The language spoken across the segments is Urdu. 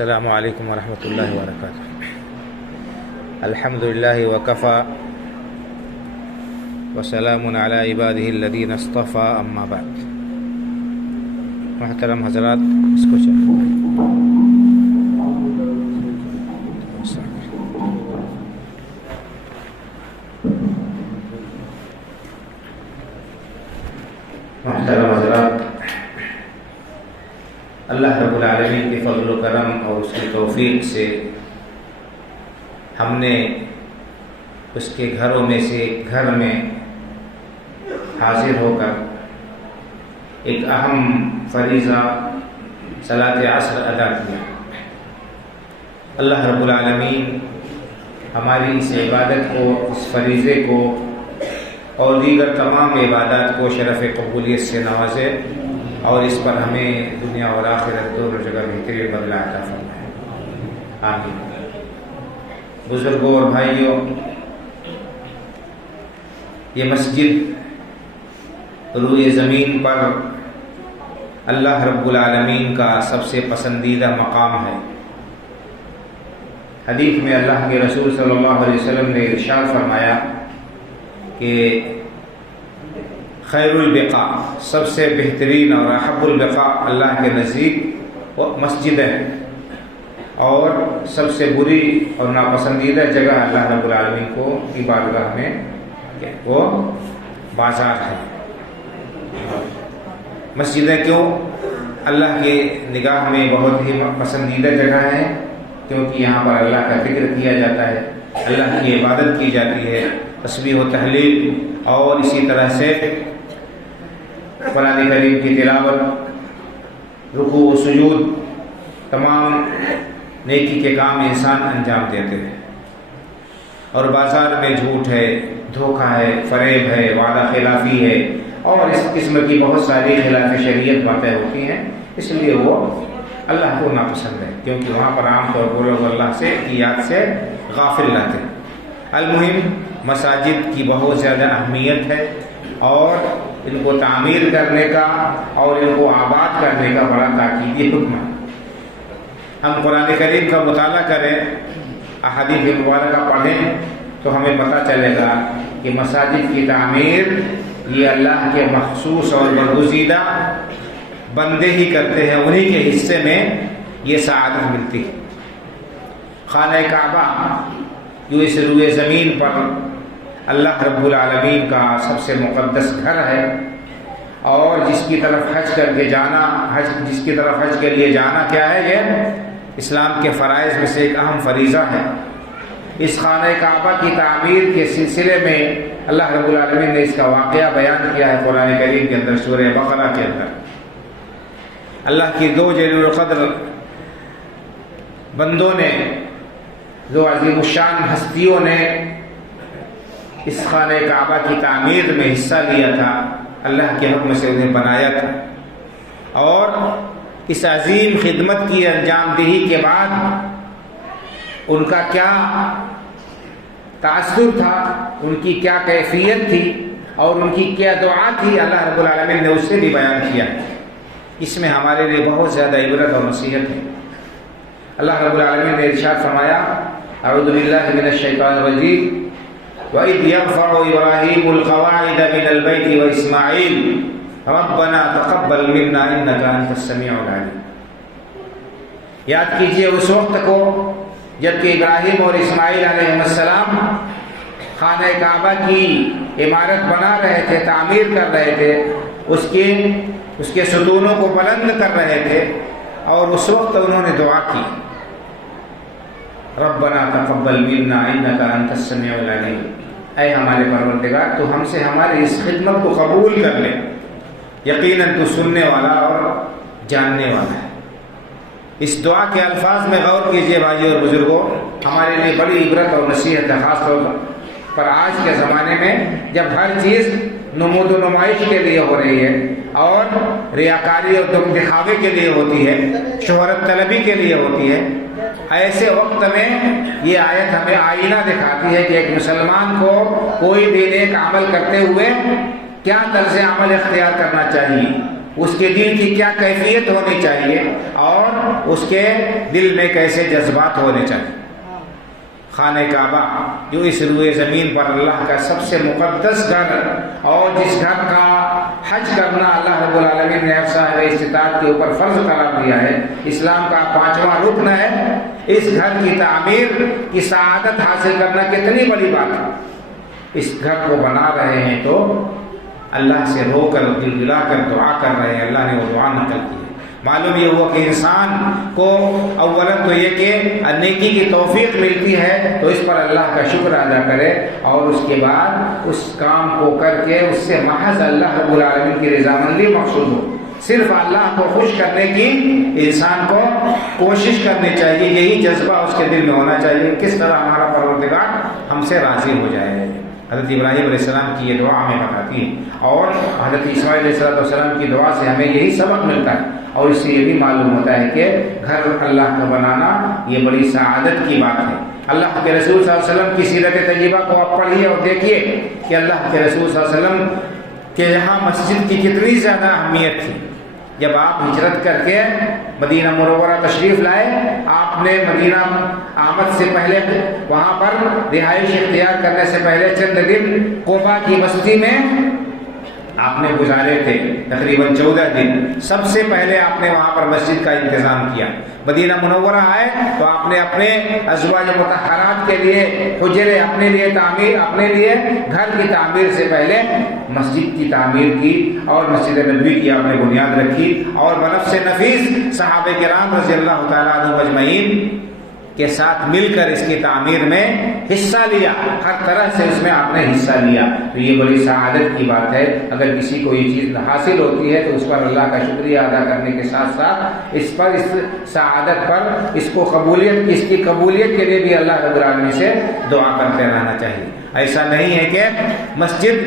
السلام علیکم ورحمۃ اللہ وبرکاتہ۔ الحمد للہ وکفی وسلام علی عبادہ الذین اصطفی، اما بعد۔ محترم حضرات، اس کو محترم حضرات، اللہ رب العالمین کے فضل و کرم اور اس کی توفیق سے ہم نے اس کے گھروں میں سے ایک گھر میں حاضر ہو کر ایک اہم فریضہ صلاۃ عصر ادا کیا۔ اللہ رب العالمین ہماری اس عبادت کو، اس فریضے کو اور دیگر تمام عبادات کو شرف قبولیت سے نوازے اور اس پر ہمیں دنیا اور آخرت دونوں جگہ بہترین بدلہ عطا فرمائے، آمین۔ بزرگوں اور بھائیوں، یہ مسجد روئے زمین پر اللہ رب العالمین کا سب سے پسندیدہ مقام ہے۔ حدیث میں اللہ کے رسول صلی اللہ علیہ وسلم نے ارشاد فرمایا کہ خیر البقاء، سب سے بہترین اور احب البقاء اللہ کے نزدیک مسجد ہے، اور سب سے بری اور ناپسندیدہ جگہ اللہ رب العالمین کو کی بارگاہ میں وہ بازار ہے۔ مسجدیں کیوں اللہ کی نگاہ میں بہت ہی پسندیدہ جگہ ہے؟ کیونکہ یہاں پر اللہ کا ذکر کیا جاتا ہے، اللہ کی عبادت کی جاتی ہے، تسبیح و تحلیل، اور اسی طرح سے قرآن کریم کی تلاوت، رکوع و سجود، تمام نیکی کے کام انسان انجام دیتے ہیں۔ اور بازار میں جھوٹ ہے، دھوکہ ہے، فریب ہے، وعدہ خلافی ہے، اور اس قسم کی بہت ساری خلاف شریعت باتیں ہوتی ہیں، اس لیے وہ اللہ کو ناپسند ہے، کیونکہ وہاں پر عام طور پر لوگ اللہ سے کی یاد سے غافل رہتے ہیں۔ المہم، مساجد کی بہت زیادہ اہمیت ہے، اور ان کو تعمیر کرنے کا اور ان کو آباد کرنے کا بڑا تاکیدی حکم ہے۔ ہم قرآن کریم کا مطالعہ کریں، احادیث مبارکہ پڑھیں، تو ہمیں پتہ چلے گا کہ مساجد کی تعمیر یہ اللہ کے مخصوص اور برگزیدہ بندے ہی کرتے ہیں، انہی کے حصے میں یہ سعادت ملتی ہے۔ خانہ کعبہ جو اس روئے زمین پر اللہ رب العالمین کا سب سے مقدس گھر ہے، اور جس کی طرف حج کر کے جانا، جس کی طرف حج کے لیے جانا کیا ہے؟ یہ اسلام کے فرائض میں سے ایک اہم فریضہ ہے۔ اس خانہ کعبہ کی تعمیر کے سلسلے میں اللہ رب العالمین نے اس کا واقعہ بیان کیا ہے قرآن کریم کے اندر، سورہ بقرہ کے اندر۔ اللہ کی دو جلیل القدر بندوں نے، دو عظیم الشان ہستیوں نے اس خانہ کعبہ کی تعمیر میں حصہ لیا تھا، اللہ کے حکم سے انہیں بنایا تھا، اور اس عظیم خدمت کی انجام دہی کے بعد ان کا کیا تأثر تھا، ان کی کیا کیفیت تھی، اور ان کی کیا دعا تھی، اللہ رب العالمین نے اس سے بھی بیان کیا۔ اس میں ہمارے لیے بہت زیادہ عبرت اور نصیحت ہے۔ اللہ رب العالمین نے ارشاد فرمایا، اعوذ باللہ من الشیطان الرجیم، وَإِذْ يَرْفَعُ إِبْرَاهِيمُ الْقَوَاعِدَ مِنَ الْبَيْتِ وَإِسْمَاعِيلُ رَبَّنَا تَقَبَّلْ مِنَّا إِنَّكَ أَنْتَ السَّمِيعُ الْعَلِيمُ۔ یاد کیجئے اس وقت کو جبکہ ابراہیم اور اسماعیل علیہ السلام خانہ کعبہ کی عمارت بنا رہے تھے، تعمیر کر رہے تھے، اس کے ستونوں کو بلند کر رہے تھے، اور اس وقت انہوں نے دعا کی، ربنا تقبل منا انک انت السمیع العلیم، اے ہمارے پروردگار تو ہم سے ہماری اس خدمت کو قبول کر لے، یقیناً تو سننے والا اور جاننے والا ہے۔ اس دعا کے الفاظ میں غور کیجئے بھائیو اور بزرگوں، ہمارے لیے بڑی عبرت اور نصیحت ہے، خاص طور پر آج کے زمانے میں جب ہر چیز نمود و نمائش کے لیے ہو رہی ہے، اور ریاکاری اور دکھاوے کے لیے ہوتی ہے، شہرت طلبی کے لیے ہوتی ہے۔ ایسے وقت میں یہ آیت ہمیں آئینہ دکھاتی ہے کہ ایک مسلمان کو کوئی بھی نیک عمل کرتے ہوئے کیا طرز عمل اختیار کرنا چاہیے۔ اس کے دل کی کیا کیفیت ہونی چاہیے اور اس کے دل میں کیسے جذبات ہونے چاہیے۔ خانہ کعبہ جو اس روئے زمین پر اللہ کا سب سے مقدس گھر اور جس گھر کا حج کرنا اللہ رب العالمین نے صاحب استطاعت کے اوپر فرض قرار دیا ہے، اسلام کا 5واں رکن ہے، اس گھر کی تعمیر کی سعادت حاصل کرنا کتنی بڑی بات ہے۔ اس گھر کو بنا رہے ہیں تو اللہ سے رو کر دل دلا کر دعا کر رہے ہیں، اللہ نے وہ دعا نقل کی ہے۔ معلوم یہ ہوا کہ انسان کو اولا تو یہ کہ نیکی کی توفیق ملتی ہے تو اس پر اللہ کا شکر ادا کرے، اور اس کے بعد اس کام کو کر کے اس سے محض اللہ رب العالمین کی رضامندی مقصود ہو۔ صرف اللہ کو خوش کرنے کی انسان کو کوشش کرنی چاہیے، یہی جذبہ اس کے دل میں ہونا چاہیے، کس طرح ہمارا پروردگار ہم سے راضی ہو جائے۔ حضرت ابراہیم علیہ السلام کی یہ دعا ہمیں بتاتی ہے، اور حضرت اسماعیل علیہ السلام کی دعا سے ہمیں یہی سبق ملتا ہے، اور اس سے یہ بھی معلوم ہوتا ہے کہ گھر اللہ کا بنانا یہ بڑی سعادت کی بات ہے۔ اللہ کے رسول صلی اللہ علیہ وسلم کی سیرت طیبہ کو آپ پڑھیے اور دیکھیے کہ اللہ کے رسول صلی اللہ علیہ وسلم کے یہاں مسجد کی کتنی زیادہ اہمیت تھی۔ جب آپ ہجرت کر کے مدینہ منورہ تشریف لائے، آپ نے مدینہ آمد سے پہلے وہاں پر رہائش اختیار کرنے سے پہلے چند دن قباء کی بستی میں آپ نے گزارے تھے، تقریباً 14 دن۔ سب سے پہلے آپ نے وہاں پر مسجد کا انتظام کیا۔ مدینہ منورہ آئے تو آپ نے اپنے ازواج مطہرات کے لیے حجرے، اپنے لیے تعمیر، اپنے لیے گھر کی تعمیر سے پہلے مسجد کی تعمیر کی، اور مسجد نبوی کی آپ نے بنیاد رکھی، اور بنفس نفیس صحابہ کرام رضی اللہ تعالیٰ عنہم اجمعین کے ساتھ مل کر اس کی تعمیر میں حصہ لیا، ہر طرح سے اس میں آپ نے حصہ لیا۔ تو یہ بڑی سعادت کی بات ہے۔ اگر کسی کو یہ چیز حاصل ہوتی ہے تو اس پر اللہ کا شکریہ ادا کرنے کے ساتھ ساتھ اس سعادت پر اس کی قبولیت کے لیے بھی اللہ رب العالمین سے دعا کرتے رہنا چاہیے۔ ایسا نہیں ہے کہ مسجد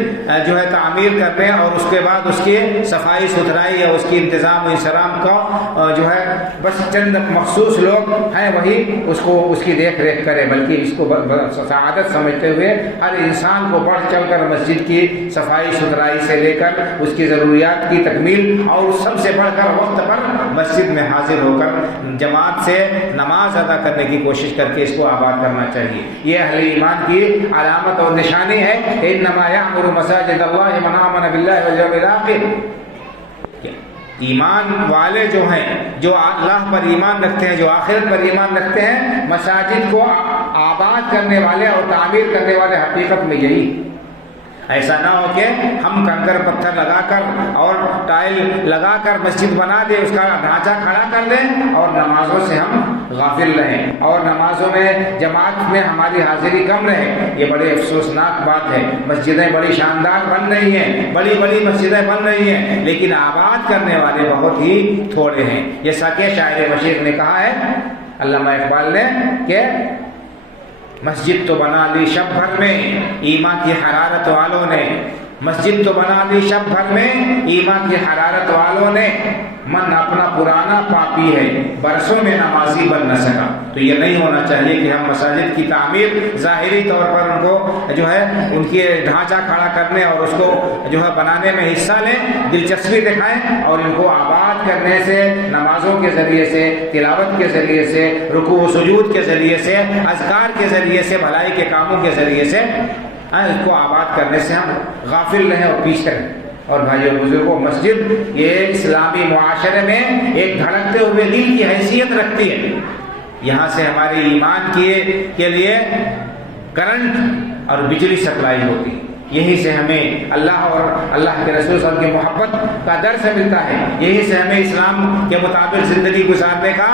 جو ہے تعمیر کرتے ہیں اور اس کے بعد اس کی صفائی ستھرائی یا اس کی انتظام و انصرام کو جو ہے بس چند مخصوص لوگ ہیں وہی اس کی دیکھ ریکھ کرے، بلکہ اس کو سعادت سمجھتے ہوئے ہر انسان کو بڑھ چڑھ کر مسجد کی صفائی ستھرائی سے لے کر اس کی ضروریات کی تکمیل، اور سب سے بڑھ کر وقت پر مسجد میں حاضر ہو کر جماعت سے نماز ادا کرنے کی کوشش کر کے اس کو آباد کرنا چاہیے۔ یہ اہل ایمان کی علامت اور نشانی ہے کہ انما یعمر مساجد اللہ من آمن باللہ والیوم الآخر۔ ایمان والے جو ہیں، جو اللہ پر ایمان رکھتے ہیں، جو آخرت پر ایمان رکھتے ہیں، مساجد کو آباد کرنے والے اور تعمیر کرنے والے حقیقت میں یہی۔ ایسا نہ ہو کہ ہم کنکر پتھر لگا کر اور ٹائل لگا کر مسجد بنا دیں، اس کا ڈھانچہ کھڑا کر دیں اور نمازوں سے ہم غافل رہیں، اور نمازوں میں جماعت میں ہماری حاضری کم رہے۔ یہ بڑے افسوسناک بات ہے۔ مسجدیں بڑی شاندار بن رہی ہیں، بڑی بڑی مسجدیں بن رہی ہیں، لیکن آباد کرنے والے بہت ہی تھوڑے ہیں۔ جیسا کہ شاعر مشیر نے کہا ہے، علامہ اقبال نے، کہ مسجد تو بنا لی شب بھر میں ایمان کی حرارت والوں نے، مسجد تو بنا لی شب بھر میں ایمان کی حرارت والوں نے، من اپنا پرانا پاپی ہے برسوں میں نمازی بن نہ سکا۔ تو یہ نہیں ہونا چاہیے کہ ہم مساجد کی تعمیر ظاہری طور پر ان کو جو ہے ان کی ڈھانچہ کھڑا کرنے اور اس کو جو ہے بنانے میں حصہ لیں، دلچسپی دکھائیں، اور ان کو آباد کرنے سے، نمازوں کے ذریعے سے، تلاوت کے ذریعے سے، رکوع و سجود کے ذریعے سے، اذکار کے ذریعے سے، بھلائی کے کاموں کے ذریعے سے اس کو آباد کرنے سے ہم غافل رہیں اور پیچھے رہیں۔ اور بھائیو بزرگوں، مسجد یہ اسلامی معاشرے میں ایک دھڑکتے ہوئے دل کی حیثیت رکھتی ہے۔ یہاں سے ہمارے ایمان کے لیے کرنٹ اور بجلی سپلائی ہوتی ہے، یہی سے ہمیں اللہ اور اللہ کے رسول صلی اللہ علیہ وسلم کی محبت کا درس ملتا ہے، یہی سے ہمیں اسلام کے مطابق زندگی گزارنے کا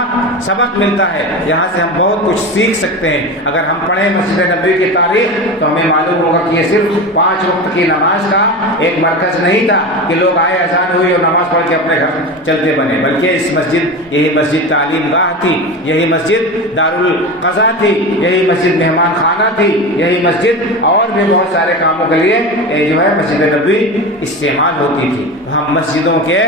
سبق ملتا ہے۔ یہاں سے ہم بہت کچھ سیکھ سکتے ہیں۔ اگر ہم پڑھیں مسجد نبوی کی تاریخ تو ہمیں معلوم ہوگا کہ یہ صرف 5 وقت کی نماز کا ایک مرکز نہیں تھا کہ لوگ آئے، اذان ہوئی اور نماز پڑھ کے اپنے گھر چلتے بنے، بلکہ اس مسجد، یہی مسجد تعلیم گاہ تھی، یہی مسجد دارالقضا تھی، یہی مسجد مہمان خانہ تھی، یہی مسجد اور بھی بہت سارے کاموں کے لیے جو ہے مسجد نبوی استعمال ہوتی تھی۔ ہم مسجدوں کے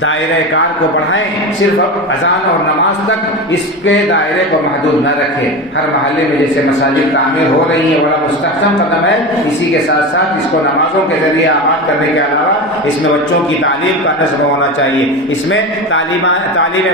دائرہ کار کو بڑھائیں، صرف اذان اور نماز تک اس کے دائرے کو محدود نہ رکھیں۔ ہر محلے میں جیسے مساجد تعمیر ہو رہی ہے، بڑا مستحسن قدم ہے، اسی کے ساتھ ساتھ اس کو نمازوں کے ذریعے آباد کرنے کے علاوہ اس میں بچوں کی تعلیم کا نظم ہونا چاہیے، اس میں تعلیم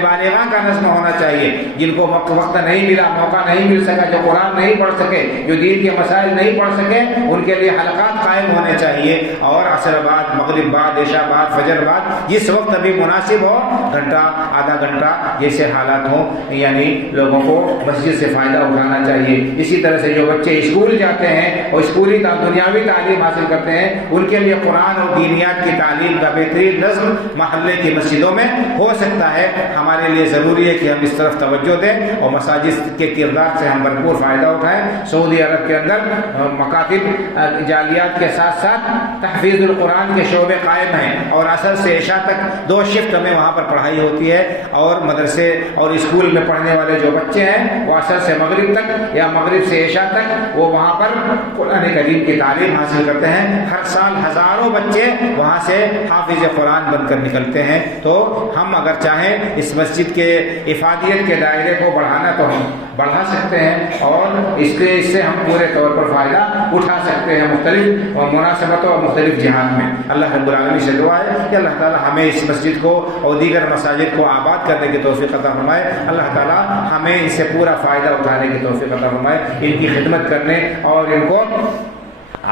بالغاں کا نظم ہونا چاہیے۔ جن کو وقت نہیں ملا، موقع نہیں مل سکا، جو قرآن نہیں پڑھ سکے، جو دین کے مسائل نہیں پڑھ سکے، ان کے لیے حلقات قائم ہونے چاہیے، اور عصر بعد، مغرب بعد، عشاء بعد، فجر بعد، جس وقت ابھی مناسب ہو، گھنٹہ آدھا گھنٹہ جیسے حالات ہوں، یعنی لوگوں کو مسجد سے فائدہ اٹھانا چاہیے۔ اسی طرح سے جو بچے اسکول جاتے ہیں اور اسکولی دنیاوی تعلیم حاصل کرتے ہیں، ان کے لیے قرآن اور دینیات کی تعلیم کا بہترین نظم محلے کی مسجدوں میں ہو سکتا ہے۔ ہمارے لیے ضروری ہے کہ ہم اس طرف توجہ دیں اور مساجد کے کردار سے ہم بھرپور فائدہ اٹھائیں۔ سعودی عرب کے اندر مکاتب جعلیات کے ساتھ ساتھ تحفیظ القرآن کے شعبے قائم ہیں، اور عصر سے عشاء تک 2 شفٹ میں وہاں پر پڑھائی ہوتی ہے، اور مدرسے اور اسکول میں پڑھنے والے جو بچے ہیں وہ عصر سے مغرب تک یا مغرب سے عشاء تک وہ وہاں پر قرآن کریم کی تعلیم حاصل کرتے ہیں۔ ہر سال ہزاروں بچے وہاں سے حافظ قرآن بن کر نکلتے ہیں۔ تو ہم اگر چاہیں اس مسجد کے افادیت کے دائرے کو بڑھانا تو ہم بڑھا سکتے ہیں، اور اس سے ہم پورے طور پر فائدہ اٹھا سکتے ہیں مختلف مناسبتوں اور مختلف جہاد میں۔ اللہ رب العالمین سے دعا ہے کہ اللہ تعالی ہمیں اس مسجد کو اور دیگر مساجد کو آباد کرنے کی توفیق عطا فرمائے۔ اللہ تعالی ہمیں ان سے پورا فائدہ اٹھانے کی توفیق عطا فرمائے، ان کی خدمت کرنے اور ان کو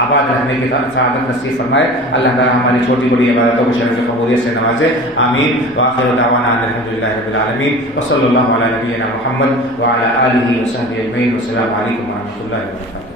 آباد رہنے کی سعادت نصیب فرمائے۔ اللہ تعالی ہماری چھوٹی بڑی عبادتوں کو شرف قبولیت سے نوازے، آمین۔ وآخر دعوانا ان الحمدللہ رب العالمین، وصلی اللہ علی نبینا محمد وعلی آلہ وصحبہ اجمعین، والسلام علیکم ورحمۃ اللہ وبرکاتہ۔